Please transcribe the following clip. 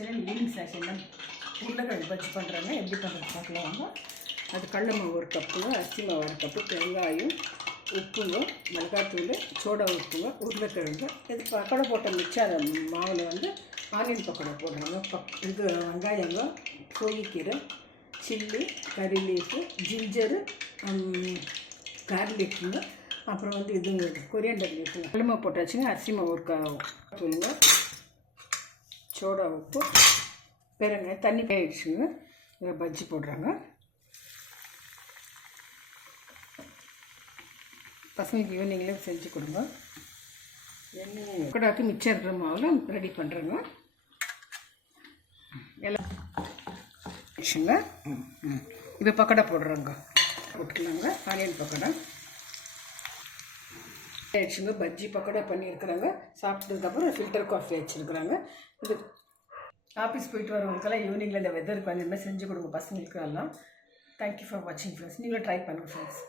வச்சுன்னா ஈவினிங் செஷனில் உருளைக்கிழங்கு பஜ்ஜி பண்ணுறாங்க. எப்படி பண்ணுறது பார்க்கலாம் வாங்க. அது கடல மாவு 1 கப்புங்க, அரிசி மாவு 1 கப்பு, வெங்காயம், உப்புங்க, மிளகாத்தூள், சோடா உப்புங்க, உருளைக்கிழங்கு. இது பக்கோடா போட்ட மிச்சம் அந்த மாவில் வந்து ஆனியன் பக்கோடா போடுறாங்க. இது வெங்காயங்க, கோழிக்கீரை, சில்லி, கறி லீஃபு, ஜிஞ்சரு, கார்லிக்குங்க, அப்புறம் வந்து இதுங்க கொரியாண்டர் லீஃபுங்க. கடல மாவு போட்டாச்சுங்க. அரிசி மாவு 1 தூளுங்க, சோடா உப்பு, பெருங்காயம், தண்ணி ஆயிடுச்சுங்க. இதை பஜ்ஜி போடுறாங்க. பசங்களுக்கு ஈவினிங்லேயே செஞ்சு கொடுங்க. எண்ணெய் பக்கோடாக்கு மிச்சம் இருக்கிற மாவில் ரெடி பண்ணுறேங்க. எல்லாம் ஆயிடுச்சுங்க. இப்போ பக்கோடா போடுறோங்க. போட்டுக்கலாங்க. ஆனியன் பக்கோடா ஆயிடுச்சுங்க. பஜ்ஜி பக்கோடா பண்ணியிருக்கிறாங்க. சாப்பிட்டதுக்கப்புறம் ஃபில்டர் காஃபி வச்சுருக்குறாங்க. இது ஆஃபீஸ் போயிட்டு வரவங்களுக்கெல்லாம் ஈவினிங்கில் இந்த வெதருக்கு வந்து இந்த மாதிரி செஞ்சு கொடுங்க பசங்களுக்கு எல்லாம். தேங்க்யூ ஃபார் வாட்சிங் ஃப்ரெண்ட்ஸ். நீங்களும் ட்ரை பண்ணுங்கள் ஃப்ரெண்ட்ஸ்.